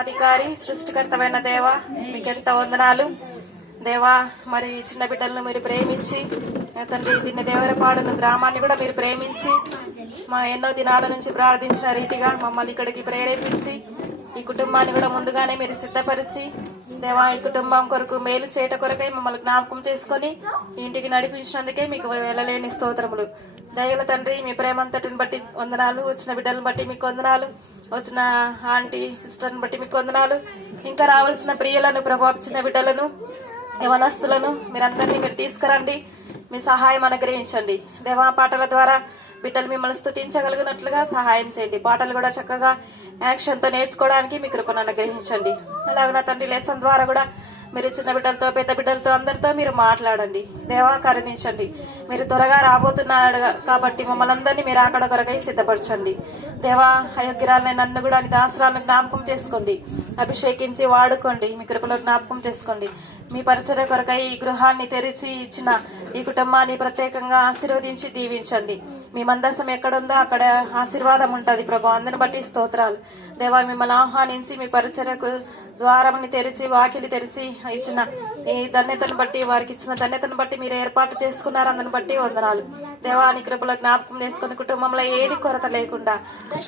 అధికారి సృష్టికర్తమైన దేవ మీకెంత వందనాలు దేవా. మరి చిన్న బిడ్డలను మీరు ప్రేమించి తండ్రి దీన్ని దేవరపాడును గ్రామాన్ని కూడా మీరు ప్రేమించి మా ఎన్నో దినాల నుంచి ప్రార్థించిన రీతిగా మమ్మల్ని ఇక్కడికి ప్రేరేపించి ఈ కుటుంబాన్ని కూడా ముందుగానే మీరు సిద్ధపరిచి దేవా ఈ కుటుంబం కొరకు మేలు చేయట కొరకై మమ్మల్ని జ్ఞాపకం చేసుకొని ఇంటికి నడిపించినందుకే మీకు వెళ్ళలేని స్తోత్రములు. దయల తండ్రి మీ ప్రేమంతటిని బట్టి వందనాలు. వచ్చిన బిడ్డలను బట్టి మీకు వందనాలు. వచ్చిన ఆంటీ సిస్టర్ని బట్టి మీకు వందనాలు. ఇంకా రావాల్సిన ప్రియులను ప్రభావ చిన్న బిడ్డలను యవనస్తులను మీరందరినీ మీరు తీసుకురండి. మీ సహాయం అనుగ్రహించండి దేవా. పాటల ద్వారా బిడ్డలు మిమ్మల్ని స్తుతించగలిగినట్లుగా సహాయం చేయండి. పాటలు కూడా చక్కగా యాక్షన్తో నేర్చుకోవడానికి మీ కృపను అనుగ్రహించండి. అలాగే తండ్రి లెసన్ ద్వారా కూడా మీరు చిన్న బిడ్డలతో పెద్ద బిడ్డలతో అందరితో మీరు మాట్లాడండి దేవా. కరుణించండి. మీరు త్వరగా రాబోతున్నారు కాబట్టి మమ్మల్ని అందరినీ మీరు అక్కడ కొరకై సిద్ధపరచండి దేవా. అయోగ్యరాలని నన్ను కూడా దాసరాలను జ్ఞాపకం చేసుకోండి. అభిషేకించి వాడుకోండి. మీ కృపలో జ్ఞాపకం చేసుకోండి. మీ పరిచర్య కొరకై ఈ గృహాన్ని తెరిచి ఇచ్చిన ఈ కుటుంబాన్ని ప్రత్యేకంగా ఆశీర్వదించి దీవించండి. మీ మందసం ఎక్కడుందో అక్కడ ఆశీర్వాదం ఉంటుంది ప్రభు. అందుని బట్టి స్తోత్రాలు దేవా. మిమ్మల్ని ఆహ్వానించి మీ పరిచర్యకు ద్వారంని తెరిచి వాకిలి తెరిచి ఇచ్చిన ఈ ధన్యతను బట్టి వారికి ఇచ్చిన ధన్యతను బట్టి మీరు ఏర్పాటు చేసుకున్నారు. అందుని బట్టి వందనాలు దేవాని కృపలో జ్ఞాపకం చేసుకుని కుటుంబంలో ఏది కొరత లేకుండా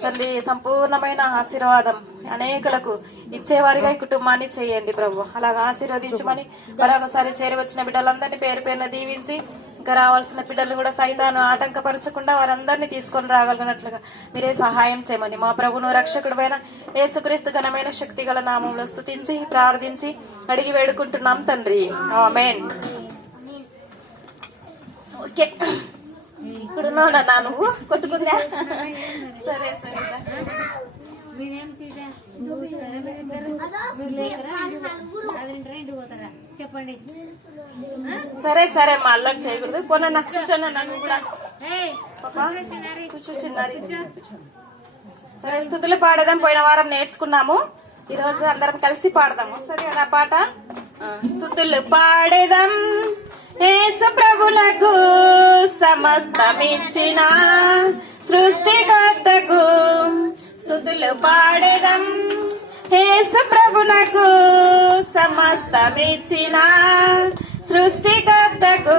తండ్రి సంపూర్ణమైన ఆశీర్వాదం అనేకులకు ఇచ్చేవారిగా ఈ కుటుంబాన్ని చేయండి ప్రభు. అలాగా ఆశీర్వదించమని మరొకసారి చేరవచ్చిన బిడ్డలందరినీ పేరు పేరున దీవించి ఇంకా రావాల్సిన బిడ్డలు కూడా సైతాను ఆటంకపరచకుండా వారందరినీ తీసుకొని రాగలిగినట్లుగా మీరే సహాయం చేయమని మా ప్రభును రక్షకుడైన యేసుక్రీస్తు ఘనమైన శక్తి గల నామంలో స్తుతించి ప్రార్థించి అడిగి వేడుకుంటున్నాం తండ్రి. ఆమేన్. ఓకే ఇప్పుడు నువ్వు కొట్టుకుందా? సరే సరే చెప్పండి. సరే సరే మా అల్లరి చేయకూడదు. పోనా కూర్చోన్నా నన్ను కూడా కూర్చో చిన్నారి. సరే స్తుతులు పాడదాం. పోయిన వారం నేర్చుకున్నాము. ఈ రోజు అందరం కలిసి పాడదాము. సరే కదా పాట? స్తుతులు పాడేదాం యేసు ప్రభునకు సమస్తమిచ్చిన సృష్టికర్తకు. స్తుతులు పాడేదాం యేసు ప్రభునకు సమస్తమిచ్చిన సృష్టికర్తకు.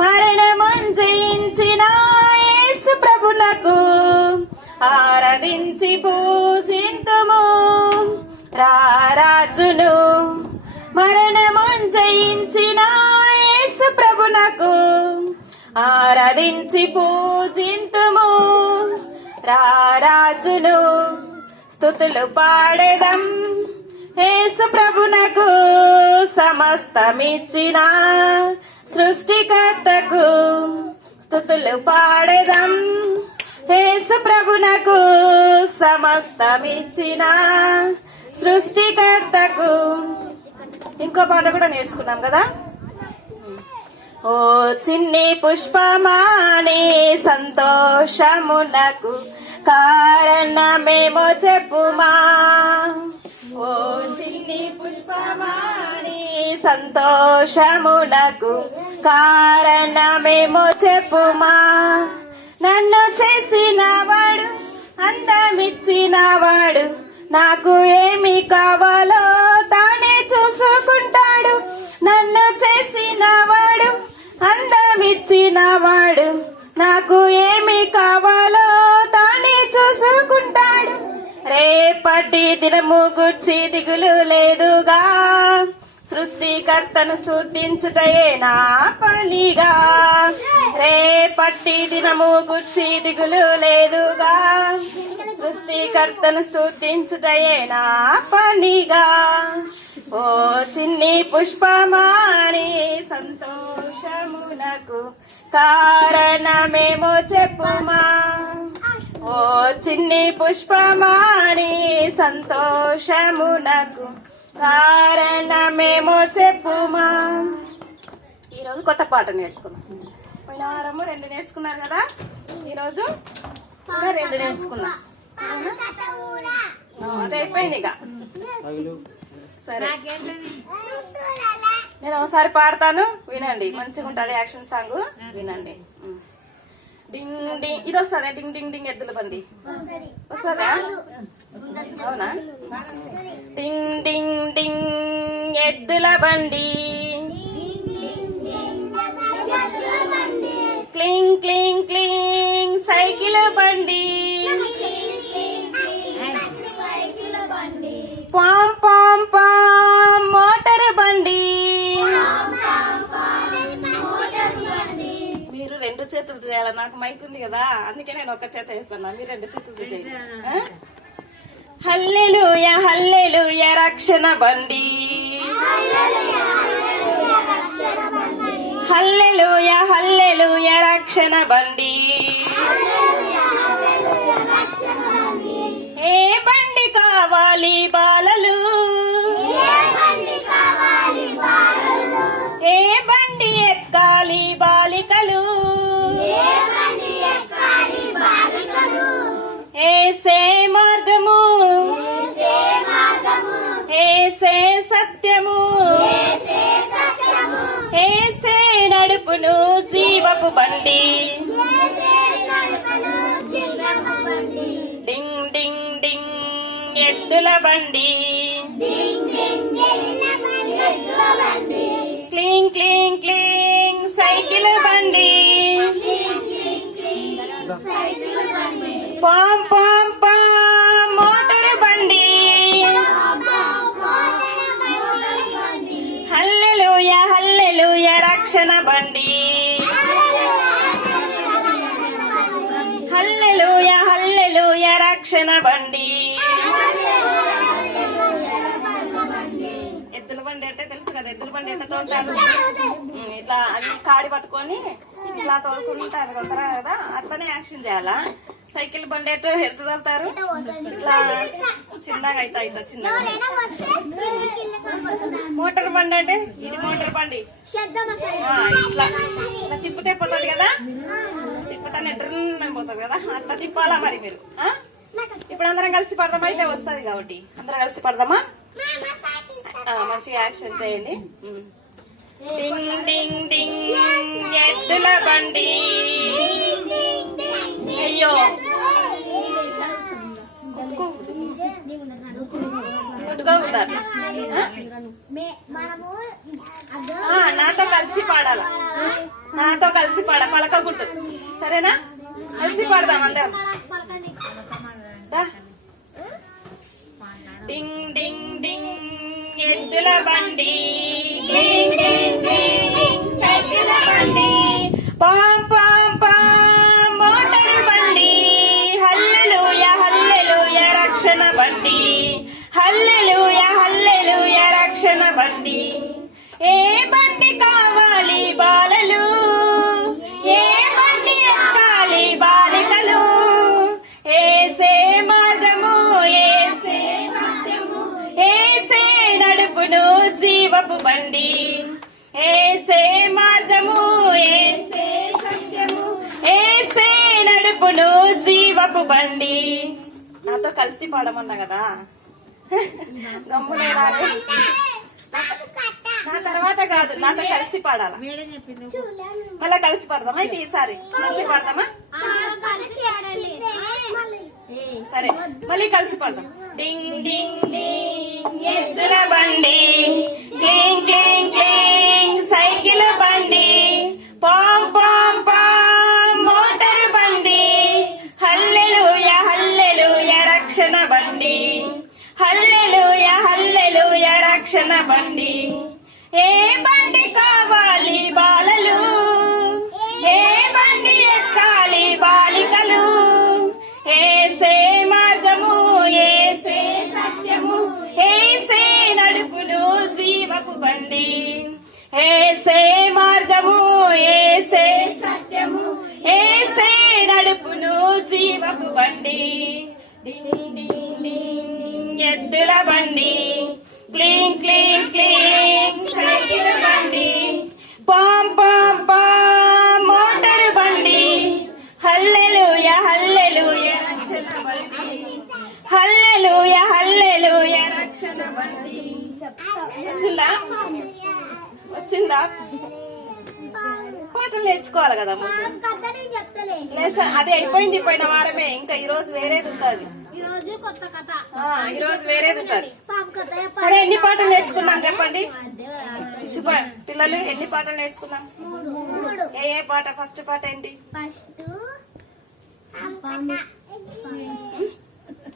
మరణమున్ జయించిన యేసు ప్రభునకు ఆరాధించి పూజింతుము రారాజును. మరణమున్ జయించిన యేసు ప్రభునకు ఆరాధించి పూజింతుము రారాజును. స్తుతులు పాడేదం యేసు ప్రభునకు సమస్తమిచ్చిన సృష్టికర్తకు. స్తుతులు పాడేదం యేసు ప్రభునకు సమస్తమిచ్చిన సృష్టికర్తకు. ఇంకో పాట కూడా నేర్చుకున్నాం కదా. ఓ చిన్ని పుష్పమాని సంతోషమునకు కారణమేమో చెప్పుమా. ఓ చిన్ని పుష్పమాని సంతోషమునకు కారణమేమో చెప్పుమా. నన్ను చేసినవాడు అందమిచ్చినవాడు నాకు ఏమి కావాలో తానే చూసుకుంటాడు. నన్ను చేసినవాడు అందమిచ్చినవాడు నాకు ఏమి కావాలో తానే చూసుకుంటాడు. రేపటి దినము గుర్చి దిగులు లేదుగా సృష్టికర్తను స్తుతించుటయే నా పనిగా. రేపటి దినము గుర్చి దిగులు లేదుగా సృష్టికర్తను స్తుతించుటయే నా పనిగా. ఓ చిన్ని పుష్పమాని సంతోషమునకు కారణమేమో చెప్పుమా. ఓ చిన్ని పుష్పమాని సంతోషమునకు కారణమేమో చెప్పుమా. ఈరోజు కొత్త పాట నేర్చుకున్నాం. పోయిన వారము 2 నేర్చుకున్నారు కదా. ఈరోజు ఇంకా 2 నేర్చుకున్నాం. అది అయిపోయింది ఇక. సరే నేను ఒకసారి పాడతాను వినండి. మంచిగా ఉంటుంది యాక్షన్ సాంగ్ వినండి. డింగ్ డింగ్ ఇది వస్తుందా? డింగ్ డింగ్ డింగ్ ఎద్దుల బండి వస్తుందా? అవునా? ఎద్దుల బండి క్లింగ్ క్లింగ్ క్లింగ్ సైకిల్ బండి పాం పాం పాం మోటార్ బండి. మీరు రెండు చేతులు చేయాలి, నాకు మైక్ ఉంది కదా అందుకే నేను ఒక చేత వేస్తున్నా, మీరు రెండు చేతులు చేయండి. హల్లెలూయా హల్లెలూయా రక్షణ బండి హల్లెలూయా హల్లెలూయా రక్షణ బండి. ఏ బండి కావాలి బాలలు, ఏ బండి ఎక్కాలి బాలికలు, ఏసే మార్గము ఏసే సత్యము ఏసే నడుపును జీవపు బండి. డింగ్ డింగ్ డింగ్ ఎద్దుల బండి క్లీంగ్ క్లీంగ్ క్లీంగ్ సైకిల్ బండి పాం పాం పాం మోటార్ బండి. హల్లెలూయా హల్లెలూయా రక్షణ బండి హల్లెలూయా హల్లెలూయా రక్షణ బండి. ఎద్దుల బండి అంటే తెలుసు కదా, ఎద్దుల బండి ఎట్లా తోలుతారు, ఇట్లా అవి కాడి పట్టుకొని ఇట్లా తోలుకుంటారు కదా, అట్లనే యాక్షన్ చేయాలా. సైకిల్ బండి ఎట్లా తోలుతారు, ఇట్లా చిన్నగా అయితే ఇట్లా చిన్నగా. మోటార్ బండి అంటే ఇది మోటార్ బండి, ఇట్లా ఇట్లా తిప్పితే పోతుంది కదా, తిప్పటాన్ని డ్రిన్ పోతుంది కదా, అట్లా తిప్పాలా మరి మీరు. ఇప్పుడు అందరం కలిసి పడదాం, అయితే వస్తుంది కాబట్టి అందరం కలిసి పడదామా. మంచిగా యాక్షన్ చేయండి. డింగ్ డింగ్ డింగ్ ఎద్దుల బండి. అయ్యో నాతో కలిసి పాడాలా, నాతో కలిసి పలకకూడదు, సరేనా? కలిసి పాడదాం అందరం. డింగ్ డింగ్ డింగ్ ఎద్దుల బండి సైకిల్ బండి పాం పాం పాం మోటార్ బండి. హల్లెలూయా హల్లెలూయా రక్షణ బండి హల్లెలూయా హల్లెలూయా రక్షణ బండి. ఏ బండి కావాలి బాలలు, ఏ బండి ఎక్కాలి బాలికలు, ఏసే మార్గము ఏసే సత్యము ఏసే నడుపును జీవపు బండి. ఏసే మార్గము ఏసే సత్యము ఏసే నడుపును జీవపు బండి. నాతో కలిసి పాడమన్నా కదా, గమ్మునేడాలి. నా తర్వాత కాదు, నాతో కలిసి పాడాలా, మళ్ళా కలిసి పాడదామా. అయితే ఈసారి మంచిగా పాడదామా, సరే మళ్ళీ కలిసి పాడదాం. డింగ్ డింగ్ డింగ్ ఎద్దుల బండి క్లింగ్ క్లింగ్ క్లింగ్ సైకిల్ బండి పాం పాం పాం మోటార్ బండి. హల్లెలూయా హల్లెలూయా రక్షణ బండి హల్లెలూయా హల్లెలూయా రక్షణ బండి. ఏ బండి కావాలి బాలలు, ఏ బండి ఎక్కాలి బాలికలు, ఏసే మార్గము ఏసే సత్యము ఏసే నడుపును జీవపు బండి. ఏసే మార్గము ఏసే సత్యము ఏసే నడుపును జీవపు బండి. డింగ్ డింగ్ డింగ్ ఎద్దుల బండి క్లీంగ్ క్లీంగ్ క్లీంగ్ సైకిల్ బండి పాం పాం పాం మోటార్ బండి. హల్లెలూయా హల్లెలూయా రక్షణ బండి హల్లెలూయా హల్లెలూయా రక్షణ బండి. వచ్చిందా వచ్చిందా? పాటలు నేర్చుకోవాలి కదా ముందు. అదే అయిపోయింది పోయిన వారమే, ఇంకా ఈ రోజు వేరేది ఉంటుంది, ఈ రోజు వేరేది ఉంటుంది. సరే ఎన్ని పాటలు నేర్చుకున్నాం చెప్పండి పిల్లలు, ఎన్ని పాటలు నేర్చుకున్నాం? ఏ పాట? ఫస్ట్ పాట ఏంటి?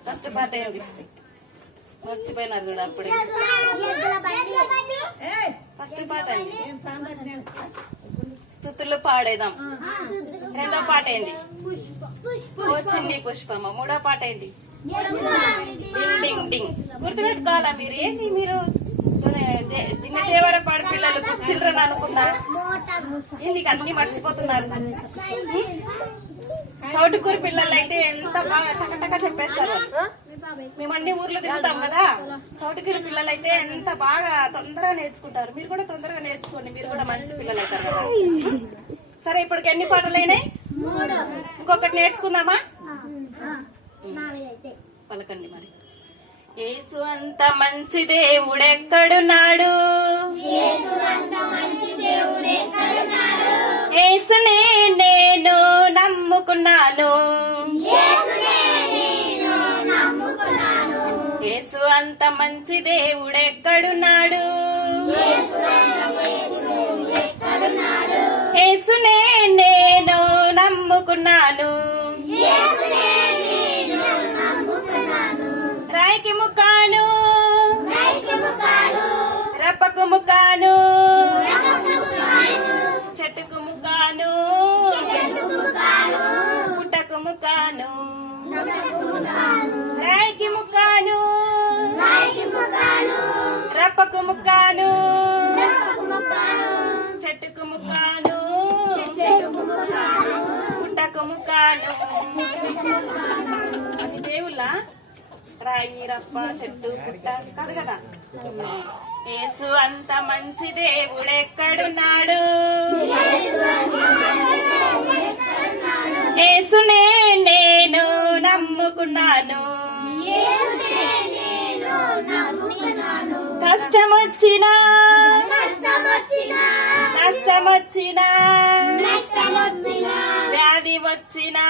ఫస్ట్ పాట ఏంటి? మర్చిపోయినారు చూడ అప్పుడే. ఫస్ట్ పాట స్తుతులు పాడేదాం. రెండో పాట ఏంటి? ఓ చిన్ని పుష్పమ్మ. మూడో పాట ఏంటి? డింగ్ డింగ్ డింగ్. గుర్తుపెట్టుకోవాలా మీరు? ఏంటి మీరు దిన్న దేవర పాడు పిల్లలు చిల్డ్రన్ అనుకున్నా ఏంది అన్ని మర్చిపోతున్నారు? చౌటుకూరు పిల్లలు అయితే ఎంత బాగా టకటక చెప్పేస్తారు. మేము అన్ని ఊర్లో తిరుగుతాం కదా, చౌటుకూరు పిల్లలు అయితే ఎంత బాగా తొందరగా నేర్చుకుంటారు. మీరు కూడా తొందరగా నేర్చుకోండి, మీరు కూడా మంచి పిల్లలు అవుతారు కదా. సరే, ఇప్పటికి ఎన్ని పాటలు అయినాయి? ఇంకొకటి నేర్చుకుందామా? పలకండి మరి. యేసు అంత మంచి దేవుడెక్కడున్నాడు? యేసునే నేను నమ్ముకున్నాను. యేసు అంత మంచి దేవుడెక్కడున్నాడు? యేసునే నేను నమ్ముకున్నాను. రాయికి ముక్కాను, రప్పకు ముక్కాను, చెట్టుకు ముక్కాను, పుట్టకు ముక్కాను. రాయికి ముక్కాను, రప్పకు ముక్కాను, చెట్టుకు ముక్కాను, పుట్టకు ముక్కాను. అది దేవుళ్ళ రాయి, రప్ప, చెట్టు, పుట్ట కాదు కదా. యేసు అంత మంచి దేవుడెక్కడున్నాడు? యేసునే నేను నమ్ముకున్నాను. కష్టమొచ్చినా నష్టమొచ్చినా, వ్యాధి వచ్చినా,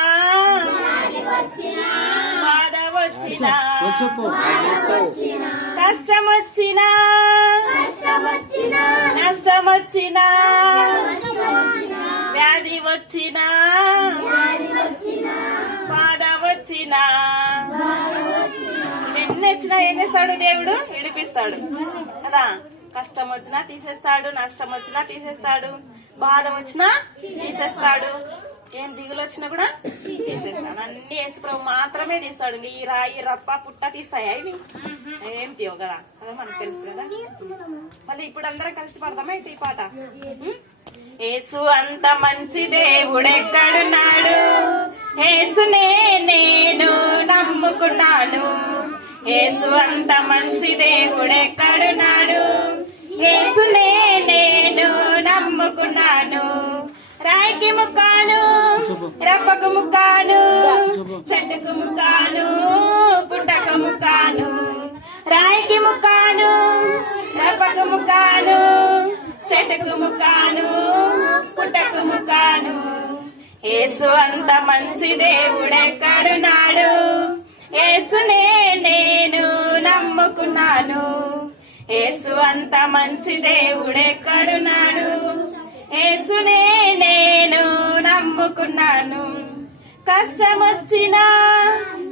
బాధ వచ్చినా, కష్టమొచ్చినా నష్టమొచ్చినా, వ్యాధి వచ్చినా, బాధ వచ్చినా, ఎన్నొచ్చినా ఏం చేస్తాడు దేవుడు? విడిపిస్తాడు కదా. కష్టం వచ్చినా తీసేస్తాడు, నష్టం వచ్చినా తీసేస్తాడు, బాధ వచ్చినా తీసేస్తాడు, ఏం దిగులు వచ్చినా కూడా తీసేస్తాడు. అన్ని యేసుప్రభు మాత్రమే తీస్తాడు. ఈ రాయి, రప్ప, పుట్ట తీస్తాయా? ఇవి ఏం తీయవు కదా, అదే మనకు తెలుసు కదా. మళ్ళీ ఇప్పుడు అందరం కలిసి పడదామా అయితే ఈ పాట? యేసు అంత మంచి దేవుడెక్కడున్నాడు? యేసునే నేను నమ్ముకున్నాను. యేసు అంత మంచి దేవుడెక్కడున్నాడు? యేసునే నేను నమ్ముకున్నాను. రాయికి ముక్కాను, రప్పకు ముక్కాను, చెట్టుకు ముక్కాను, పుట్టకు ముక్కాను. రాయికి ముక్కాను, రప్పకు ముక్కాను, చెట్టుకు ముక్కాను, పుట్టకు ముక్కాను. యేసు అంత మంచి దేవుడెక్కడున్నాడు? యేసునే నేను నమ్ముకున్నాను. యేసు అంత మంచి దేవుడెక్కడున్నాడు? యేసునే నేను నమ్ముకున్నాను. కష్టమొచ్చినా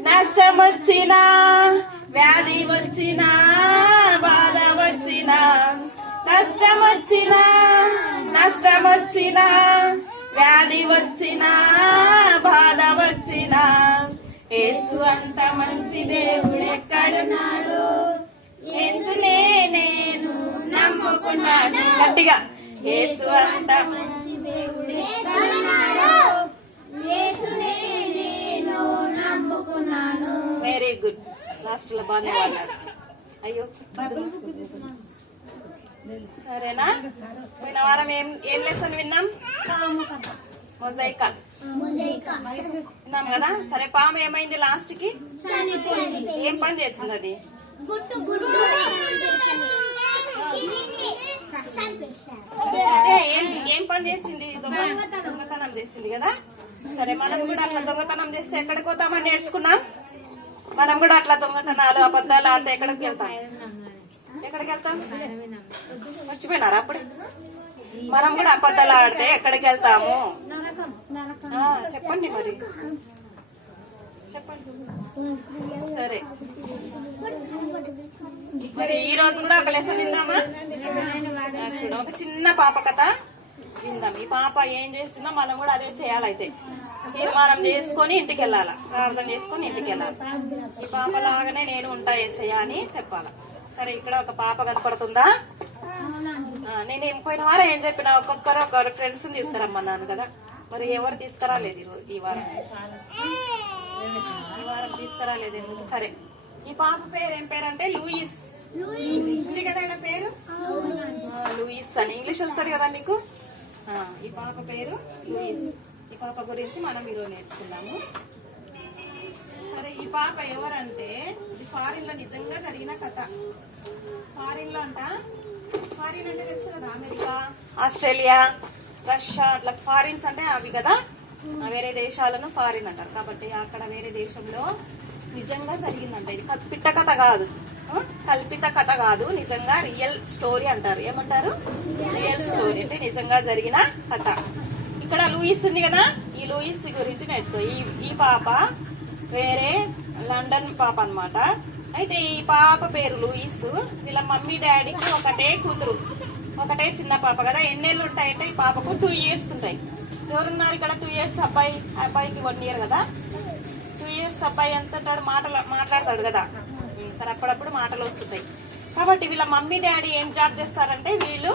నష్టమొచ్చినా, వ్యాధి వచ్చినా, బాధ వచ్చినా, కష్టమొచ్చినా నష్టమొచ్చినా, వ్యాధి వచ్చినా, బాధ వచ్చినా, యేసు అంత మంచి దేవుడెక్కడున్నాడు? యేసునే నేను నమ్ముకున్నాను. గట్టిగా, యేసు అంత మంచి దేవుడెక్కడున్నాడు? యేసునే నేను నమ్ముకున్నాను. Very good. లాస్ట్ లో బాగానే వాడారు. అయ్యో సరేనా? పోయిన వారం ఏం లెసన్ విన్నాం? మొజైకా విన్నాం కదా. సరే, పాము ఏమైంది లాస్ట్ కి? ఏం పని చేసింది అది? ఏం పని చేసింది? దొంగతనం చేసింది కదా. సరే, మనం కూడా అట్లా దొంగతనం చేస్తే ఎక్కడికి పోతామని నేర్చుకున్నాం. మనం కూడా అట్లా దొంగతనాలు, అబద్ధాలు ఆడితే ఎక్కడికి వెళ్తాం? ఎక్కడికి వెళ్తాం? మర్చిపోయినారా అప్పుడు? మనం కూడా అబద్ధాలు ఆడితే ఎక్కడికి వెళ్తాము? చెప్పండి మరి, చెప్పండి. సరే, మరి ఈ రోజు కూడా ఒక లెసన్ విందామా? చూడ, ఒక చిన్న పాప కథ విందాం. ఈ పాప ఏం చేస్తుందో మనం కూడా అదే చేయాలైతే. తీర్మానం చేసుకొని ఇంటికి వెళ్ళాలా, ప్రార్థన చేసుకొని ఇంటికి వెళ్ళాలి. ఈ పాప లాగానే నేను ఉంటా యేసయ్యా అని చెప్పాలా. సరే, ఇక్కడ ఒక పాప కనపడుతుందా? నేను వెళ్ళిపోయిన వారం ఏం చెప్పిన, ఒక్కొక్కరు ఫ్రెండ్స్ తీసుకురమ్మన్నాను కదా, మరి ఎవరు తీసుకురాలేదు ఈ వారం తీసుకురాలేదు ఎందుకు? సరే, ఈ పాప పేరు ఏం పేరు అంటే లూయిస్ ఉంది కదా ఆయన పేరు, లూయిస్ అని ఇంగ్లీష్ వస్తుంది కదా మీకు. ఈ పాప పేరు లూయిస్. ఈ పాప గురించి మనం ఈరోజు నేర్చుకున్నాము. సరే, ఈ పాప ఎవరంటే ఇది ఫారిన్ లో నిజంగా జరిగిన కథ. ఫారిన్ లో ఫారిన్ అంటే తెలుసు కదా, అమెరికా, ఆస్ట్రేలియా, రష్యా, అట్లా ఫారిన్స్ అంటే అవి కదా, వేరే దేశాలను ఫారిన్ అంటారు. కాబట్టి అక్కడ వేరే దేశంలో నిజంగా జరిగిందంట. ఇది పిట్ట కథ కాదు, కల్పిత కథ కాదు, నిజంగా రియల్ స్టోరీ అంటారు. ఏమంటారు? రియల్ స్టోరీ అంటే నిజంగా జరిగిన కథ. ఇక్కడ లూయిస్ ఉంది కదా, ఈ లూయిస్ గురించి నేర్చుకో. ఈ పాప వేరే లండన్ పాప అన్నమాట. అయితే ఈ పాప పేరు లూయిస్. వీళ్ళ మమ్మీ డాడీకి ఒకటే కూతురు, ఒకటే చిన్న పాప కదా. ఎన్నేళ్ళు ఉంటాయంటే ఈ పాపకు 2 years ఉంటాయి. ఎవరున్నారు ఇక్కడ? 2 years అబ్బాయి. అబ్బాయికి 1 year కదా. 2 years అబ్బాయి ఎంత ఉంటాడు? మాట్లాడతాడు కదా. సరే, అప్పుడప్పుడు మాటలు వస్తుంటాయి. కాబట్టి వీళ్ళ మమ్మీ డాడీ ఏం జాబ్ చేస్తారంటే వీళ్ళు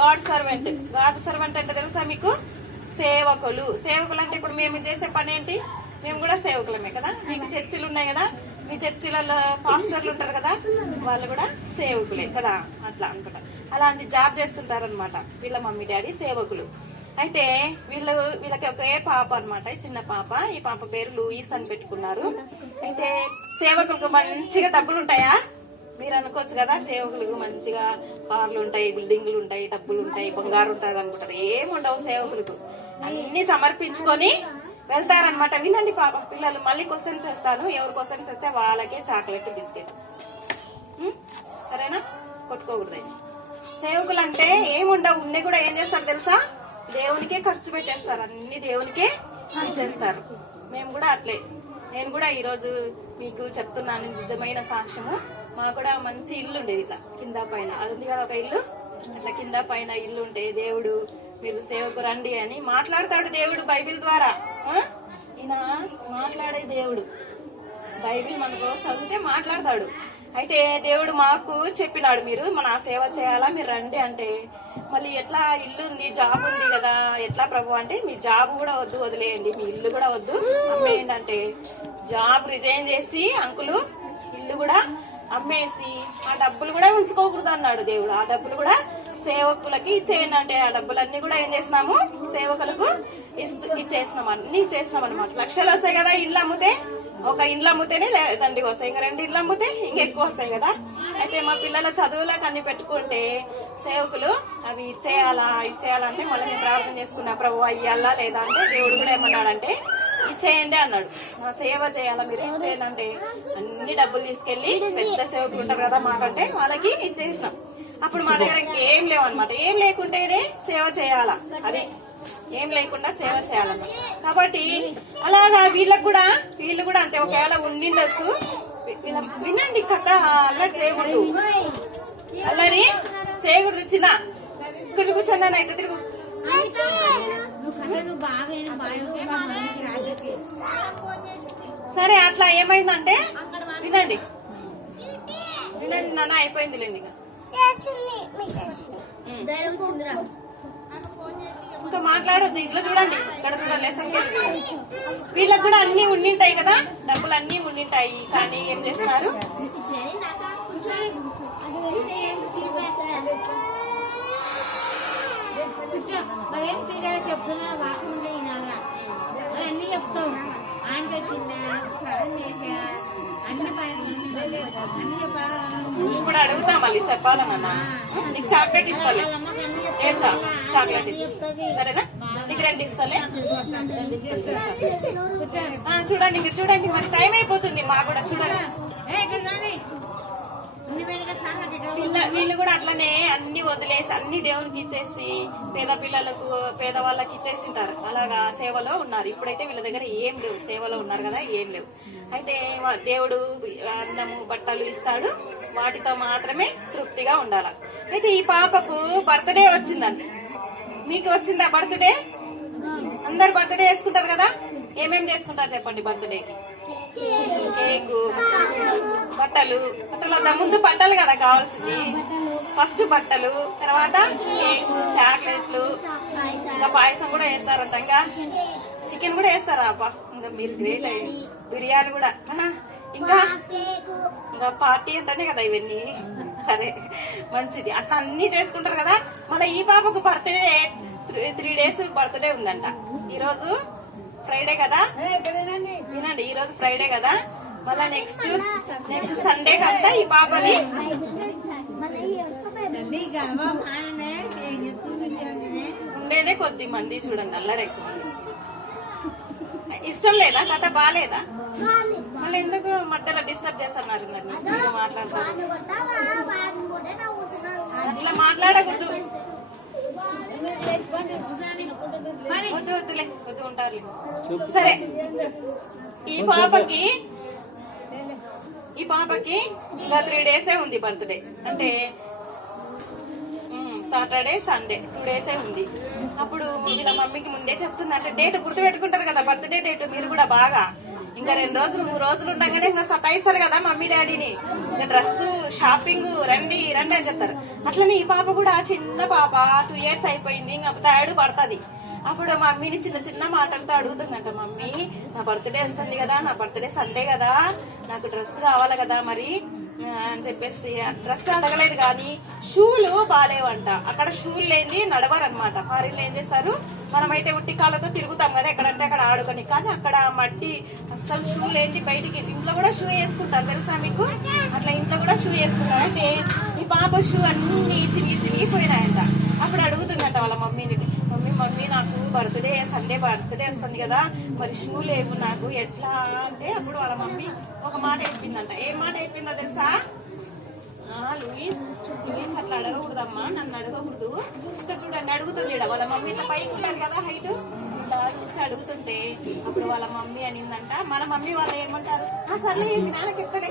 గాడ్ సర్వెంట్. గాడ్ సర్వెంట్ అంటే తెలుసా మీకు? సేవకులు. సేవకులు అంటే ఇప్పుడు మేము చేసే పని ఏంటి? మేము కూడా సేవకులమే కదా. మీకు చర్చిలు ఉన్నాయి కదా, మీ చర్చిలలో పాస్టర్లు ఉంటారు కదా, వాళ్ళు కూడా సేవకులే కదా. అట్లా అనుకుంటా, అలాంటి జాబ్ చేస్తుంటారనమాట వీళ్ళ మమ్మీ డాడీ సేవకులు. అయితే వీళ్ళకి ఒకే పాప అనమాట, చిన్న పాప. ఈ పాప పేరు లూయిస్ అని పెట్టుకున్నారు. అయితే సేవకులకు మంచిగా డబ్బులు ఉంటాయా? మీరు అనుకోవచ్చు కదా, సేవకులకు మంచిగా కార్లు ఉంటాయి, బిల్డింగ్లు ఉంటాయి, డబ్బులు ఉంటాయి, బంగారు ఉంటారు అనుకుంటారు. ఏముండవు సేవకులకు. అన్ని సమర్పించుకొని వెళ్తారనమాట. వినండి పాప పిల్లలు, మళ్ళీ క్వశ్చన్స్ వేస్తాను. ఎవరు క్వశ్చన్స్ వేస్తే వాళ్ళకే చాక్లెట్, బిస్కెట్. సరేనా? కొట్టుకోకూడదు. సేవకులు అంటే ఏముండవు, ఉండే కూడా ఏం చేస్తారు తెలుసా? దేవునికే ఖర్చు పెట్టేస్తారు, అన్ని దేవునికే ఇచ్చేస్తారు. మేము కూడా అట్లే. నేను కూడా ఈరోజు మీకు చెప్తున్నాను నిజమైన సాక్ష్యము. మాకు కూడా మంచి ఇల్లు ఉండేది, ఇట్లా కింద పైన. అది ఉంది కదా ఒక ఇల్లు, అట్లా కింద పైన ఇల్లు ఉంటే దేవుడు మీరు సేవకు రండి అని మాట్లాడతాడు దేవుడు బైబిల్ ద్వారా. ఈయన మాట్లాడే దేవుడు. బైబిల్ మనకు చదివితే మాట్లాడతాడు. అయితే దేవుడు మాకు చెప్పినాడు, మీరు మన సేవ చేయాలా, మీరు రండి అంటే. మళ్ళీ ఎట్లా, ఇల్లు ఉంది, జాబ్ ఉంది కదా, ఎట్లా ప్రభు అంటే మీ జాబ్ కూడా వద్దు, వదిలేయండి, మీ ఇల్లు కూడా వద్దు, అమ్మేయండి అంటే జాబ్ రిజైన్ చేసి అంకులు ఇల్లు కూడా అమ్మేసి ఆ డబ్బులు కూడా ఉంచుకోకూడదు అన్నాడు దేవుడు. ఆ డబ్బులు కూడా సేవకులకి ఇచ్చేయండి అంటే ఆ డబ్బులన్నీ కూడా ఏం చేసినాము? సేవకులకు ఇచ్చేసినాం. అన్ని ఇచ్చేసినాం అనమాట. లక్షలు వస్తాయి కదా ఇల్లు అమ్మితే. ఒక ఇండ్లు అమ్మితేనే దండిగా వస్తాయి, ఇంకా 2 ఇండ్లు అమ్మితే ఇంకెక్కువ వస్తాయి కదా. అయితే మా పిల్లల చదువులకు అన్ని పెట్టుకుంటే సేవకులు అవి ఇచ్చేయాలంటే మళ్ళీ నేను ప్రార్థన చేసుకున్నా, ప్రభు అయ్యాలా లేదా అంటే దేవుడు కూడా ఏమన్నాడంటే ఇచ్చేయండి అన్నాడు. మా సేవ చేయాలా, మీరు ఇచ్చేయండి అంటే అన్ని డబ్బులు తీసుకెళ్లి పెద్ద సేవకులు ఉంటారు కదా మాకంటే, వాళ్ళకి ఇచ్చేసినాం. అప్పుడు మా దగ్గర ఇంకేం లేవన్నమాట. ఏం లేకుంటేనే సేవ చేయాలా, అదే ఏం లేకుండా సేవ చేయాలన్నమాట. కాబట్టి అలాగా వీళ్ళు కూడా అంతే. ఒకవేళ ఉండిండొచ్చు. వినండి కథ, అల్లరి చేయకూడదు, అల్లరి చేయకూడదు. చిన్న ఇక్కడ కూర్చొని ఇట్లా తిరుగు. సరే, అట్లా ఏమైందంటే వినండి నాన్న, అయిపోయింది లేండి. ఇంకా మాట్లాడొద్దు. ఇట్లా చూడండి, ఇక్కడ కూడా లెసన్. వీళ్ళకి కూడా అన్ని ఉండింటాయి కదా, డబ్బులు అన్ని ఉండింటాయి. కానీ ఏం చేస్తున్నారు? అన్ని చెప్తావు ఇప్పుడు అడుగుతా మళ్ళీ చెప్పాలన్నా. నీకు చాక్లెట్ ఇస్తాలే, చాక్లెట్ ఇస్తా సరేనా? నీకు 2 ఇస్తాలే. చూడండి ఇక్కడ చూడండి, మరి టైం అయిపోతుంది మాకు కూడా. చూడండి వీళ్ళు కూడా అట్లనే అన్ని వదిలేసి అన్ని దేవునికి ఇచ్చేసి పేద పిల్లలకు పేదవాళ్ళకి ఇచ్చేసింటారు. అలాగా సేవలో ఉన్నారు. ఇప్పుడైతే వీళ్ళ దగ్గర ఏం లేవు, సేవలో ఉన్నారు కదా, ఏం లేవు. అయితే దేవుడు అన్నము బట్టలు ఇస్తాడు, వాటితో మాత్రమే తృప్తిగా ఉండాలి. అయితే ఈ పాపకు బర్త్డే వచ్చిందండి. మీకు వచ్చిందా బర్త్డే? అందరు బర్త్డే చేసుకుంటారు కదా. ఏమేమి చేసుకుంటారు చెప్పండి బర్త్డేకి? కేకు, బట్టలు ముందు బట్టలు కదా కావాల్సింది. ఫస్ట్ బట్టలు, తర్వాత కేకు, చాక్లెట్లు, ఇంకా పాయసం కూడా వేస్తారంట. ఇంకా చికెన్ కూడా వేస్తారా? అబ్బా ఇంకా మీరు గ్రేట్ అయ్యి. బిర్యానీ కూడా. ఇంకా పార్టీ అంటేనే కదా ఇవన్నీ. సరే మంచిది. అట్లా అన్ని చేసుకుంటారు కదా. మళ్ళీ ఈ పాపకు బర్త్డే 3 days బర్త్డే ఉందంట. ఈరోజు ఫ్రైడే కదా, వినండి, ఈ రోజు ఫ్రైడే కదా. మళ్ళా నెక్స్ట్ సండే కంతా ఈ పాపని ఉండేదే కొద్ది మంది. చూడండి అల్లరి ఎక్కువ. ఇష్టం లేదా? కథ బాగాలేదా? మళ్ళీ ఎందుకు మధ్యలో డిస్టర్బ్ చేస్తున్నారు? మాట్లాడతారు అట్లా మాట్లాడకూడదు. వద్దు ఉంటారు. సరే, ఈ పాపకి ఇంకా 3 days ఉంది బర్త్డే. అంటే సాటర్డే సండే 2 days ఉంది. అప్పుడు వీళ్ళ మమ్మీకి ముందే చెప్తుంది. అంటే డేట్ గుర్తు పెట్టుకుంటారు కదా, బర్త్డే డేట్. మీరు కూడా బాగా ఇంకా 2 రోజులు 3 రోజులు ఉండగానే ఇంకా సతాయిస్తారు కదా మమ్మీ డాడీని. ఇంకా డ్రెస్ షాపింగ్ రండి రండి అని చెప్తారు. అట్లనే ఈ పాప కూడా చిన్న పాప 2 years అయిపోయింది. ఇంకా థర్డ్ పడుతుంది. అప్పుడు మమ్మీని చిన్న చిన్న మాటలతో అడుగుతుందంట. మమ్మీ నా బర్త్డే వస్తుంది కదా, నా బర్త్డే సండే కదా, నాకు డ్రెస్ కావాలి కదా మరి అని చెప్పేసి. డ్రెస్ అడగలేదు కానీ షూలు బాగాలేవంట. అక్కడ షూలు లేని నడవరనమాట. ఫారిన్లో ఏం చేస్తారు, మనమైతే ఉట్టి కాళ్ళతో తిరుగుతాం కదా ఎక్కడంటే అక్కడ ఆడుకొని. కానీ అక్కడ మట్టి అస్సలు షూ లేని బయటికి. ఇంట్లో కూడా షూ వేసుకుంటారు తెలుసా మీకు? అట్లా ఇంట్లో కూడా షూ వేసుకుంటారు. అయితే ఈ పాప షూ అన్ని చినిగిపోయినాయంట. అప్పుడు అడుగుతుందంట వాళ్ళ మమ్మీని, మమ్మీ నాకు సండే బర్త్డే వస్తుంది కదా, మరి షూ లేవు నాకు ఎట్లా అంటే. అప్పుడు వాళ్ళ మమ్మీ ఒక మాట చెప్పిందంట. ఏం మాట చెప్పిందో తెలుసా? లూయిస్ అట్లా అడగకూడదమ్మా, నన్ను అడగకూడదు. ఇక్కడ చూడండి అడుగుతుంది. వాళ్ళ మమ్మీ ఇట్లా పైకి ఉంటారు కదా హైట్, ఇట్లా చూసి అడుగుతుంటే అప్పుడు వాళ్ళ మమ్మీ అనిందంట. మన మమ్మీ వాళ్ళు ఏమంటారు, సర్లే మీ నాన్నకి ఎత్తలే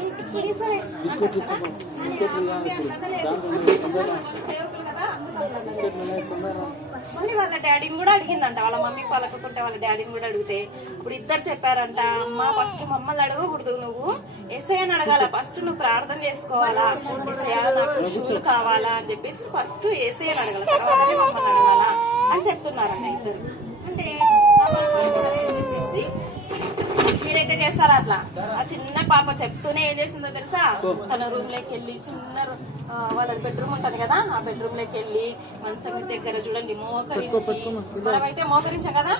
సరే అంటారు కదా. కానీ ఆ మమ్మీ అట్లా సేవకులు కదా, మళ్ళీ వాళ్ళ డాడీని కూడా అడిగిందంట. వాళ్ళ మమ్మీ పలకకుంటే వాళ్ళ డాడీని కూడా అడిగితే ఇప్పుడు ఇద్దరు చెప్పారంట, అమ్మ ఫస్ట్ మమ్మల్ని అడగకూడదు, నువ్వు ఏసయ్యని అడగాల. ఫస్ట్ నువ్వు ప్రార్థన చేసుకోవాలా, ఏసయ్య నాకు షూలు కావాలా అని చెప్పేసి ఫస్ట్ ఏసయ్యని అడగాల, తర్వాత మమ్మల్ని అడగాల అని చెప్తున్నారంట ఇద్దరు. అంటే చెప్పేసి మీరైతే చేస్తారా అట్లా? ఆ చిన్న పాప చెప్తూనే ఏం చేసిందో తెలుసా? తన రూమ్ లోకి వెళ్ళి చిన్న వాళ్ళ బెడ్రూమ్ ఉంటది కదా, ఆ బెడ్రూమ్ లోకి వెళ్ళి మంచం దగ్గర చూడండి మోకరించి, మనమైతే మోకరించాం కదా,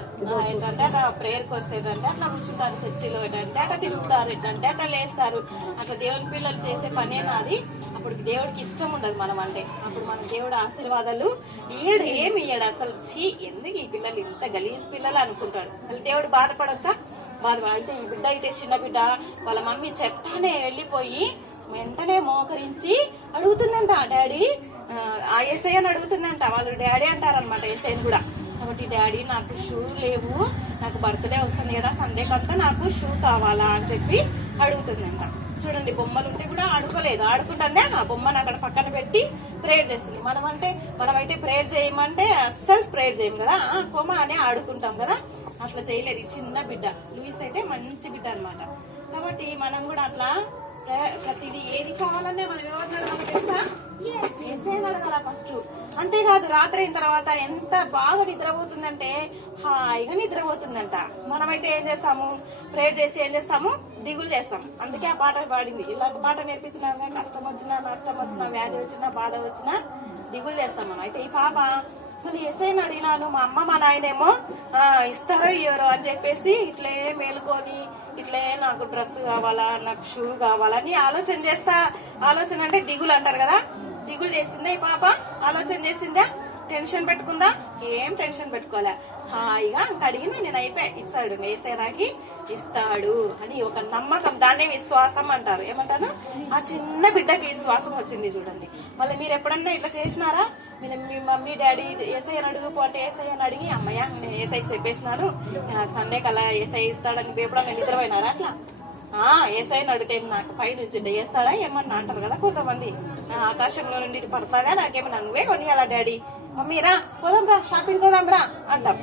ఏంటంటే అట్లా ప్రేయర్కి వస్తేటంటే అట్లా కూర్చుంటారు చర్చిలో, ఏంటంటే అట్లా తిరుగుతారు, ఏంటంటే అట్లా లేస్తారు. అట్లా దేవుని పిల్లలు చేసే పనే నాది. అప్పుడు దేవుడికి ఇష్టం ఉండదు మనం అంటే. అప్పుడు మన దేవుడు ఆశీర్వాదాలు ఏమి ఇయ్యాడు అసలు. ఎందుకు ఈ పిల్లలు ఇంత గలీజ్ పిల్లలు అనుకుంటాడు. మళ్ళీ దేవుడు బాధపడొచ్చా? అయితే ఈ బిడ్డ అయితే చిన్న బిడ్డ వాళ్ళ మమ్మీ చెప్తానే వెళ్ళిపోయి వెంటనే మోకరించి అడుగుతుందంట. డాడీ ఆ ఏసయ్యని అడుగుతుందంట. వాళ్ళు డాడీ అంటారనమాట ఏసయ్యని కూడా. కాబట్టి డాడీ నాకు షూ లేవు, నాకు బర్త్డే వస్తుంది కదా సండే కంతా, నాకు షూ కావాలా అని చెప్పి అడుగుతుందంట. చూడండి బొమ్మలు ఉంటే కూడా ఆడుకోలేదు, ఆడుకుంటానే ఆ బొమ్మను అక్కడ పక్కన పెట్టి ప్రేయర్ చేస్తుంది. మనమైతే ప్రేయర్ చేయమంటే అస్సలు ప్రేయర్ చేయం కదా, కొమ్మ అని ఆడుకుంటాం కదా, అట్లా చేయలేదు. చిన్న బిడ్డ లూయిస్ అయితే మంచి బిడ్డ అనమాట. కాబట్టి మనం కూడా అట్లా ప్రతిదీ ఏది కావాలనే మనం ఎవరిని అడగాలి తెలుసా? ఏసయ్యని అడగాల ఫస్ట్. అంతేకాదు రాత్రి అయిన తర్వాత ఎంత బాగా నిద్రపోతుందంటే హాయిగా నిద్రపోతుందంట. మనమైతే ఏం చేస్తాము, ప్రేయర్ చేసి ఏం చేస్తాము, దిగులు చేస్తాం. అందుకే ఆ పాట పాడింది. ఇలాంటి పాట నేర్పించినా కష్టం వచ్చినా నష్టం వచ్చినా వ్యాధి వచ్చినా బాధ వచ్చినా దిగులు చేస్తాం మనం. అయితే ఈ పాప మళ్ళీ ఏసయ్యని అడిగినాను, మా అమ్మ మా నాయనేమో ఇస్తారో ఇయ్యరో అని చెప్పేసి ఇట్లే మేలుకొని ఇట్లే నాకు డ్రెస్ కావాలా, నాకు షూ కావాలని ఆలోచన అంటే దిగులు అంటారు కదా, దిగులు చేసిందా ఈ పాప? ఆలోచన చేసిందా? టెన్షన్ పెట్టుకుందా? ఏం టెన్షన్ పెట్టుకోలే, హాయిగా కడిగిన నేను అయిపోయి ఇస్తాడు, వేసేనాకి ఇస్తాడు అని ఒక నమ్మకం. దాన్నే విశ్వాసం అంటారు. ఏమంటారు? ఆ చిన్న బిడ్డకి విశ్వాసం వచ్చింది చూడండి. మళ్ళీ మీరు ఎప్పుడన్నా ఇట్లా చేసినారా? మీ మమ్మీ డాడీ ఏసఐని అడుగుపో అంటే ఏసఐని అడిగి అమ్మయ్య నేను ఏసఐకి చెప్పేసినాను, నాకు సండే కల్లా ఏసఐ ఇస్తాడని ఎప్పుడన్నా నిద్రపోయినారా? అట్లా ఏసైని అడిగితే నాకు పై నుంచి వేస్తాడా ఏమన్నా అంటారు కదా కొంతమంది. ఆకాశంలో నుండి పడతాదా నాకేమన్నా, నువ్వే కొనియాలా డాడీ, మమ్మీరా పోదాం రా, షాపింగ్ పోదాం రా అంటాం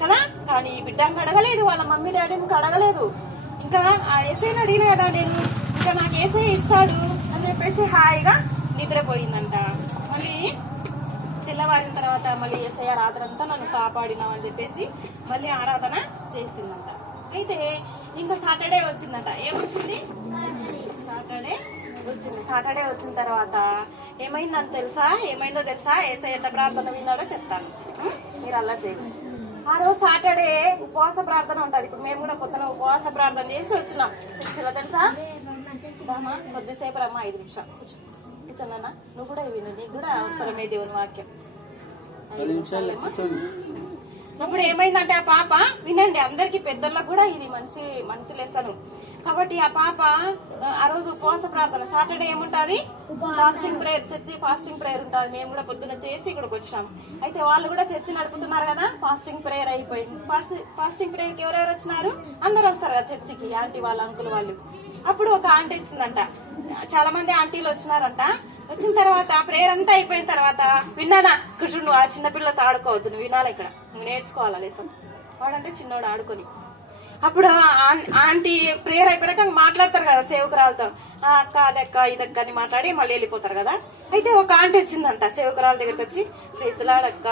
కదా. కానీ ఈ బిడ్డకి అడగలేదు, వాళ్ళ మమ్మీ డాడీకి అడగలేదు. ఇంకా ఆ ఏసైని అడిగిన కదా నేను, ఇంకా నాకు ఏసై ఇస్తాడు అని చెప్పేసి హాయిగా నిద్రపోయిందంట. మళ్ళీ తెల్లవారిన తర్వాత మళ్ళీ ఏసయ్య రాత్రంతా నన్ను కాపాడినామని చెప్పేసి మళ్ళీ ఆరాధన చేసిందంట. అయితే ఇంకా సాటర్డే వచ్చిందంట. ఏమొచ్చింది? సాటర్డే వచ్చింది. సాటర్డే వచ్చిన తర్వాత ఏమైందో తెలుసా? ఏసయ్య ఎట్లా ప్రార్థన విన్నాడో చెప్తాను, మీరు అలా చేయండి. ఆ రోజు సాటర్డే ఉపవాస ప్రార్థన ఉంటది. ఇప్పుడు మేము కూడా పొద్దున ఉపవాస ప్రార్థన చేసి వచ్చినాం చర్చిలో, తెలుసా? రామా కొద్దిసేపు రమ్మా, 5 నిమిషాలు కూర్చోన్నా, నువ్వు కూడా విను, నీకు కూడా అవసరమే దేవుని వాక్యం. 5 నిమిషాలు. అప్పుడు ఏమైందంటే ఆ పాప, వినండి అందరికి పెద్దలకు కూడా ఇది మంచి లెసన్. కాబట్టి ఆ పాప ఆ రోజు ఉపవాస ప్రార్థన, సాటర్డే ఏముంటది? Fasting prayer, church fasting prayer ఉంటుంది. మేము కూడా పొద్దున్న చేసి ఇక్కడికి వచ్చినాం. అయితే వాళ్ళు కూడా చర్చి నడుపుతున్నారు కదా, ఫాస్టింగ్ ప్రేయర్ అయిపోయింది. ఫాస్టింగ్ ప్రేయర్కి ఎవరెవరు వచ్చినారు? అందరు వస్తారు కదా చర్చికి, ఆంటీ వాళ్ళ అంకుల్ వాళ్ళు. అప్పుడు ఒక ఆంటీ వచ్చిందంట, చాలా మంది ఆంటీలు వచ్చినారంట. వచ్చిన తర్వాత ప్రేయర్ అంతా అయిపోయిన తర్వాత విన్నానా, ఇక్కడ చూడు ఆ చిన్నపిల్లలతో ఆడుకోవద్దు, నువ్వు వినాలి, ఇక్కడ నువ్వు నేర్చుకోవాలా లేసం. వాడంటే చిన్నోడు ఆడుకొని. అప్పుడు ఆంటీ ప్రేయర్ అయిపోయాక మాట్లాడతారు కదా సేవకురాలతో, అక్క అదక్క ఇదక్క అని మాట్లాడి మళ్ళీ వెళ్ళిపోతారు కదా. అయితే ఒక ఆంటీ వచ్చిందంట సేవకురాల దగ్గరికి వచ్చి, ప్రైజ్లాడక్క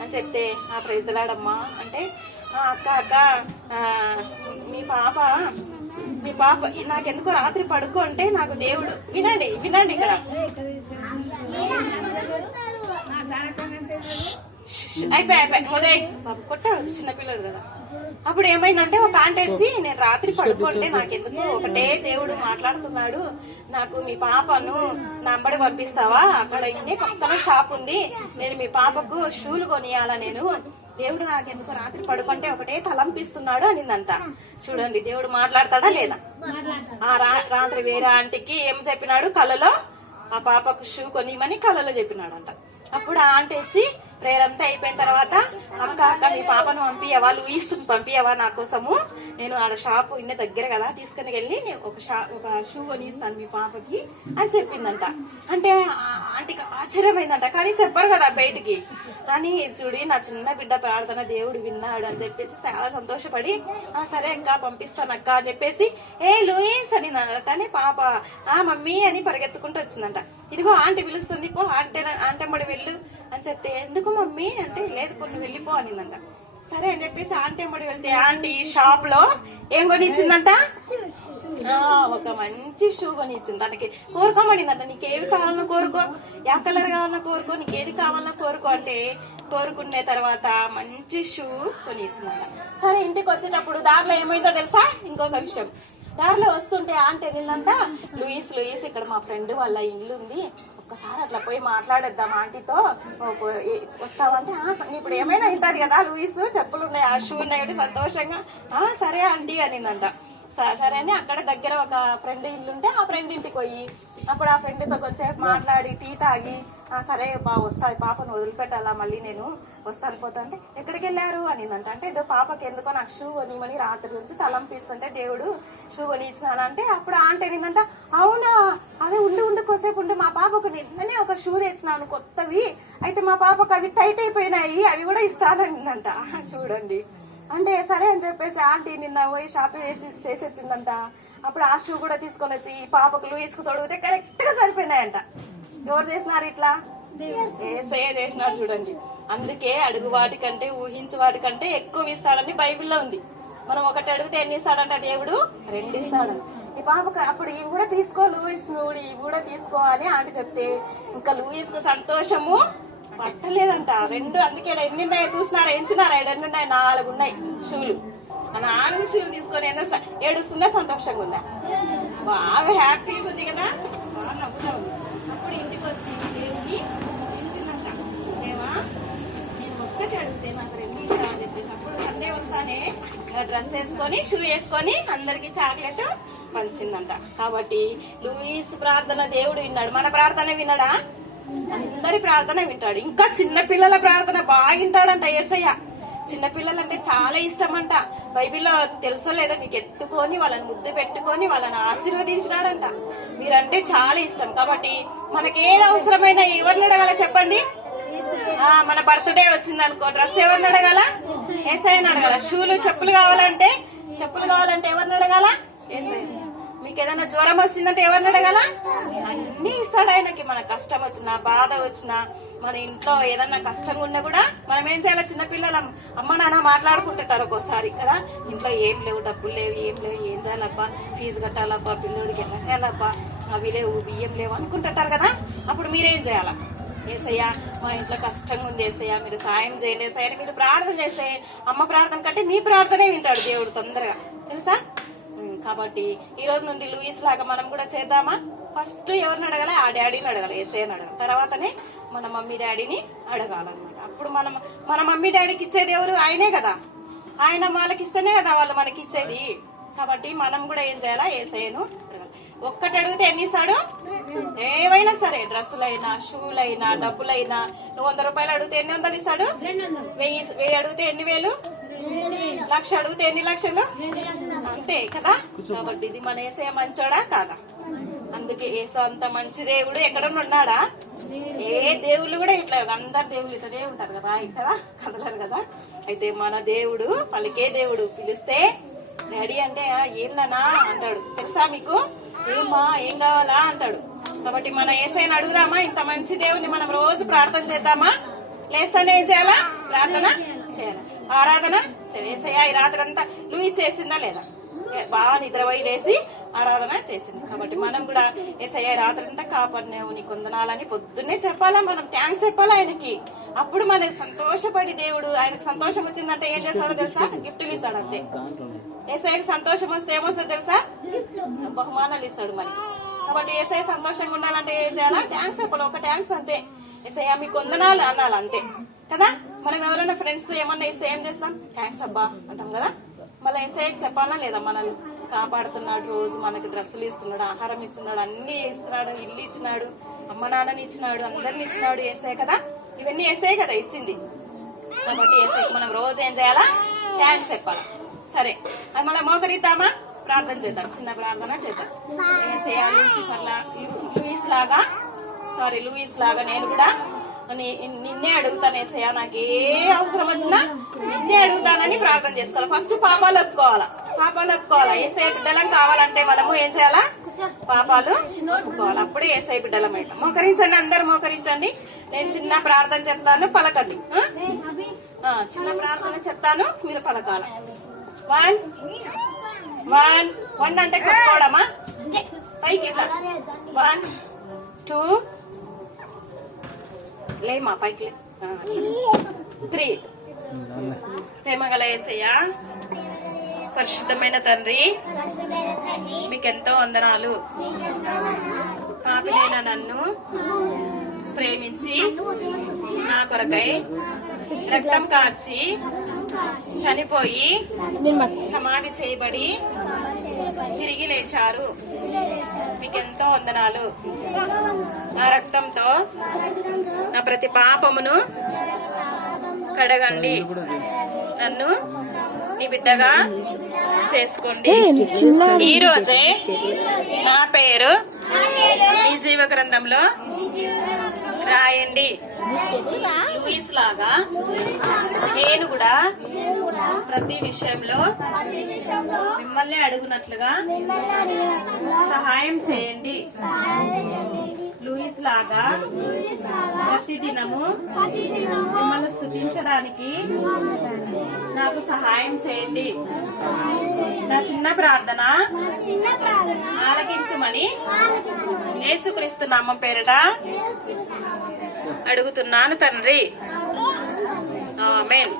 అని చెప్తే, ప్రైజ్లాడమ్మా అంటే, అక్క మీ పాప నాకెందుకో రాత్రి పడుకో అంటే నాకు దేవుడు, వినండి ఇక్కడ అయిపోయి ఉదయ్ బాబు కొట్టావు, చిన్నపిల్లడు కదా. అప్పుడు ఏమైందంటే ఒక ఆంటీ వచ్చి, నేను రాత్రి పడుకుంటే నాకెందుకు ఒకటే దేవుడు మాట్లాడుతున్నాడు, నాకు మీ పాపను నంబడి పంపిస్తావా, అక్కడ ఇంకే పక్కన షాప్ ఉంది, నేను మీ పాపకు షూలు కొనియాలా, నేను దేవుడు నాకెందుకు రాత్రి పడుకుంటే ఒకటే తలంపిస్తున్నాడు అనిందంట. చూడండి దేవుడు మాట్లాడతాడా లేదా? ఆ రాత్రి వేరే ఆంటీకి ఏం చెప్పినాడు? కలలో ఆ పాపకు షూ కొనిమని కలలో చెప్పినాడంట. అప్పుడు ఆ ఆంటీ వచ్చి ప్రేయర్ అంతా అయిపోయిన తర్వాత, అక్క మీ పాపను పంపియవా, లూయిస్ పంపియవా నా కోసము, నేను ఆడ షాపు ఇన్న దగ్గర కదా, తీసుకుని వెళ్ళి ఒక షూ కొని ఇస్తాను మీ పాపకి అని చెప్పిందంట. అంటే ఆంటీకి ఆశ్చర్యమైందంట, కానీ చెప్పారు కదా బయటికి. కానీ చూడి నా చిన్న బిడ్డ ప్రార్థన దేవుడు విన్నాడు అని చెప్పేసి చాలా సంతోషపడి, సరే అక్క పంపిస్తాను అక్క అని చెప్పేసి, లూయిస్ అని అన్నట్టని పాప మమ్మీ అని పరిగెత్తుకుంటూ వచ్చిందంట. ఇదిగో ఆంటీ పిలుస్తుంది, పో ఆంటమ్మడి వెళ్ళు అని చెప్తే, ఎందుకు మమ్మీ అంటే, లేదు కొన్ని వెళ్ళిపో అనిందంట. సరే అని చెప్పేసి ఆంటీ అమ్మడి వెళ్తే ఆంటీ షాప్ లో ఏం కొనిచ్చిందంట? ఒక మంచి షూ కొనిచ్చింది. తనకి కోరుకోమనిందంట, నీకేవి కావాలన్నా కోరుకో, యా కలర్ కావాలన్నా కోరుకో, నీకేది కావాలన్నా కోరుకో అంటే, కోరుకునే తర్వాత మంచి షూ కొనిచ్చిందంట. సరే ఇంటికి వచ్చేటప్పుడు దారిలో ఏమైందో తెలుసా? ఇంకొక విషయం, దారిలో వస్తుంటే ఆంటీ ఏంటంట, లూయిస్ ఇక్కడ మా ఫ్రెండ్ వాళ్ళ ఇల్లు ఉంది, ఒక్కసారి అట్లా పోయి మాట్లాడేద్దాం ఆంటీతో, వస్తావంటే ఇప్పుడు ఏమైనా ఇంటది కదా లూయిస్, చెప్పులు ఉన్నాయి ఆ షూ ఉన్నాయి సంతోషంగా, సరే ఆంటీ అనిందంట. సరే అని అక్కడ దగ్గర ఒక ఫ్రెండ్ ఇల్లు ఉంటే ఆ ఫ్రెండ్ ఇంటికి పోయి, అప్పుడు ఆ ఫ్రెండ్తో కొంచెం మాట్లాడి టీ తాగి, సరే వస్తా పాపను వదిలిపెట్టాలా, మళ్ళీ నేను వస్తాను పోతా అంటే, ఎక్కడికి వెళ్ళారు అనిందంట. అంటే ఏదో పాపకి ఎందుకో నాకు షూ కొనిమని రాత్రి నుంచి తలంపిస్తుంటే దేవుడు షూ కొని ఇచ్చినానంటే, అప్పుడు ఆంటీ అనిందంట, అవునా అదే ఉండి కోసేపు ఉండి, మా పాపకు నిన్ననే ఒక షూ తెచ్చినాను కొత్తవి, అయితే మా పాపకు అవి టైట్ అయిపోయినాయి, అవి కూడా ఇస్తాననిందంట. చూడండి, అంటే సరే అని చెప్పేసి ఆంటీ నిన్న పోయి షాపింగ్ చేసి వచ్చిందంట. అప్పుడు ఆ షూ కూడా తీసుకొని వచ్చి ఈ పాపకు లూయిస్కు తొడిగితే కరెక్ట్ గా సరిపోయినాయంట. ఎవరు చేసినారు ఇట్లా? ఏసయ్య చేసినారు. చూడండి, అందుకే అడుగు వాటికంటే ఊహించు వాటికంటే ఎక్కువ ఇస్తాడని బైబిల్లో ఉంది. మనం ఒకటి అడిగితే ఎన్ని ఇస్తాడంట దేవుడు? 2 ఇస్తాడు. ఈ పాపకు అప్పుడు ఇవి కూడా తీసుకో లూయిస్, ఇవి కూడా తీసుకో అని ఆంటీ చెప్తే, ఇంకా లూయిస్ కు సంతోషము పట్టలేదంట. 2 అందుకే ఎన్ని ఉన్నాయో చూసినారా, ఎంచినారా? 2 ఉన్నాయి, 4 ఉన్నాయి షూలు. ఆ 4 షూలు తీసుకొని ఏడుస్తుందా సంతోషంగా ఉందా? బాగా హ్యాపీగా ఉంది కదా, బాగా నవ్వుతా ఉంది. అప్పుడు ఇంటికి వచ్చి దేవుడికి పిలిచిందంట, దేవా వేసుకొని షూ వేసుకొని అందరికి చాక్లెట్ పంచిందంట. కాబట్టి లూయిస్ ప్రార్థన దేవుడు విన్నాడు. మన ప్రార్థన విన్నాడా? అందరి ప్రార్థన వింటాడు. ఇంకా చిన్న పిల్లల ప్రార్థన బాగా వింటాడంట యేసయ్య. చిన్నపిల్లలంటే చాలా ఇష్టం అంట. బైబిల్లో తెలుసో లేదో మీకు, ఎత్తుకొని వాళ్ళని ముద్దు పెట్టుకొని వాళ్ళని ఆశీర్వదించినాడంట. మీరంటే చాలా ఇష్టం. కాబట్టి మనకేది అవసరమైనా ఎవరిని అడగాల చెప్పండి? మన బర్త్డే వచ్చింది అనుకో, డ్రెస్ ఎవరిని అడగాల? యేసయ్యని అడగాల. షూలు చెప్పులు కావాలంటే ఎవరిని అడగాల? యేసయ్య. మీకు ఏదైనా జ్వరం వచ్చిందంటే ఎవరిని అడగాల? అన్ని ఇస్తాడు ఆయనకి. మన కష్టం వచ్చినా బాధ వచ్చినా, మన ఇంట్లో ఏదన్నా కష్టంగా ఉన్నా కూడా మనం ఏం చేయాలి? చిన్నపిల్లల అమ్మ నాన్న మాట్లాడుకుంటుంటారు ఒక్కోసారి కదా, ఇంట్లో ఏం లేవు, డబ్బులు లేవు, ఏం చేయాలబ్బా, ఫీజు కట్టాలబ్బా, పిల్లోడికి ఎట్లా చేయాలబ్బా, అవి లేవు, బియ్యం లేవు అనుకుంటుంటారు కదా. అప్పుడు మీరేం చేయాలా? యేసయ్య మా ఇంట్లో కష్టంగా ఉంది యేసయ్య, మీరు సాయం చేయండి యేసయ్య అని మీరు ప్రార్థన చేసే, అమ్మ ప్రార్థన కంటే మీ ప్రార్థనే వింటాడు దేవుడు తొందరగా, తెలుసా? కాబట్టి ఈ రోజు నుండి లూయిస్ లాగా మనం కూడా చేద్దామా? ఫస్ట్ ఎవరిని అడగాలి? ఆ డాడీని అడగాలి, యేసయ్యని అడగాలి. తర్వాతనే మన మమ్మీ డాడీని అడగాలన్నమాట. అప్పుడు మన మమ్మీ డాడీకి ఇచ్చేది ఎవరు? ఆయనే కదా. ఆయన వాళ్ళకి ఇస్తేనే కదా వాళ్ళు మనకి ఇచ్చేది. కాబట్టి మనం కూడా ఏం చేయాలా? యేసయ్యను అడగాలి. ఒక్కటి అడిగితే ఎన్ని ఇస్తాడు? ఏవైనా సరే, డ్రెస్సులైనా, షూలైనా, డబ్బులైనా. నువ్వు 100 రూపాయలు అడిగితే ఎన్ని వందలు ఇస్తాడు? 1000 అడిగితే ఎన్ని వేలు? 1,00,000 అడిగితే ఎన్ని లక్షలు? అంతే కదా. కాబట్టి ఇది మన యేసయ్య మంచోడా కాదా? అందుకే యేసు అంత మంచి దేవుడు ఎక్కడన్నా ఉన్నాడా? ఏ దేవుళ్ళు కూడా ఇట్లా, అందరు దేవుళ్ళు ఇట్లనే ఉంటారు కదా, కదా, కదలరు కదా. అయితే మన దేవుడు పలికే దేవుడు. పిలిస్తే డాడీ అంటే ఏందన్నా అంటాడు, తెలుసా మీకు? ఏమ్మా ఏం కావాలా అంటాడు. కాబట్టి మన యేసయ్యని అడుగుదామా? ఇంత మంచి దేవుని మనం రోజు ప్రార్థన చేద్దామా? లేస్తానే ఏం చేయాలా? ప్రార్థన చేయాలి, ఆరాధన చేయాలి. యేసయ్య ఈ రాత్రి అంతా లూయిస్ చేసిందా లేదా? బాగా నిద్రపోయి లేసి ఆరాధన చేసింది. కాబట్టి మనం కూడా యేసయ్య రాత్రి అంతా కాపాడినావు, నీకు వందనాలని పొద్దున్నే చెప్పాలా, మనం థ్యాంక్స్ చెప్పాలా ఆయనకి. అప్పుడు మనకి సంతోషపడి దేవుడు, ఆయనకు సంతోషం వచ్చిందంటే ఏం చేస్తాడో తెలుసా? గిఫ్ట్లు ఇస్తాడు అంతే. యేసయ్యకి సంతోషం వస్తే ఏమొస్తుంది తెలుసా? బహుమానాలు ఇస్తాడు మనకి. కాబట్టి యేసయ్య సంతోషంగా ఉండాలంటే ఏం చేయాలా? థ్యాంక్స్ చెప్పాలి. ఒక థ్యాంక్స్ అంతే. యేసయ్య మీకు వందనాలు అనాలి అంతే కదా. మనం ఎవరైనా ఫ్రెండ్స్ ఏమన్నా ఇస్తే ఏం చేస్తాం? థ్యాంక్స్ అబ్బా అంటాం కదా. మళ్ళీ యేసయ్యకి చెప్పాలా లేదా? మనల్ని కాపాడుతున్నాడు, రోజు మనకి డ్రెస్సులు ఇస్తున్నాడు, ఆహారం ఇస్తున్నాడు, అన్ని ఇస్తున్నాడు, ఇల్లు ఇచ్చినాడు, అమ్మ నాన్నని ఇచ్చినాడు, అందరిని ఇచ్చినాడు యేసయ్య కదా. ఇవన్నీ యేసయ్య కదా ఇచ్చింది. కాబట్టి యేసయ్యకి మనం రోజు ఏం చేయాలా? థ్యాంక్స్ చెప్పాలా. సరే, అది మళ్ళీ మోకరిద్దామా? ప్రార్థన చేద్దాం, చిన్న ప్రార్థన చేద్దాం. యేసయ్య లూయిస్ లాగా నేను కూడా నిన్నే అడుగుతాను యేసయ్య, నాకు ఏ అవసరం వచ్చినా నిన్నే అడుగుతానని ప్రార్థన చేసుకోవాలి. ఫస్ట్ పాపాలు ఒప్పుకోవాలా. యేసయ్య బిడ్డలం కావాలంటే మనము ఏం చేయాలా? పాపాలు ఒప్పుకోవాలి. అప్పుడే యేసయ్య బిడ్డలం అవుతాం. మోకరించండి, అందరు మోకరించండి. నేను చిన్న ప్రార్థన చెప్తాను, పలకండి. చిన్న ప్రార్థన చెప్తాను, మీరు పలకాల. 1 అంటే కొట్టుకోవడమా? పైకి ఇట్లా 1 2 లేమా పైకి 3. ప్రేమగల యేసయ్య, పరిశుద్ధమైన తండ్రి, మీకెంతో వందనాలు. పాపినైన నన్ను ప్రేమించి నా కొరకై రక్తం కార్చి చనిపోయి సమాధి చేయబడి తిరిగి లేచారు. మీకెంతో వందనాలు. నా రక్తంతో నా ప్రతి పాపమును కడగండి, నన్ను నీ బిడ్డగా చేసుకోండి. ఈ రోజే నా పేరు ఈ జీవ గ్రంథంలో రాయండి. లూయిస్ లాగా నేను కూడా ప్రతి విషయంలో మిమ్మల్ని అడుగునట్లుగా సహాయం చేయండి. లూయిస్ లాగా ప్రతి దినము మిమ్మల్ని స్తుతించడానికి నాకు సహాయం చేయండి. నా చిన్న ప్రార్థన ఆలకించమని యేసుక్రీస్తు నామం పేరిట అడుగుతున్నాను తండ్రి. ఆమేన్.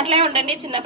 అట్లే ఉండండి. చిన్న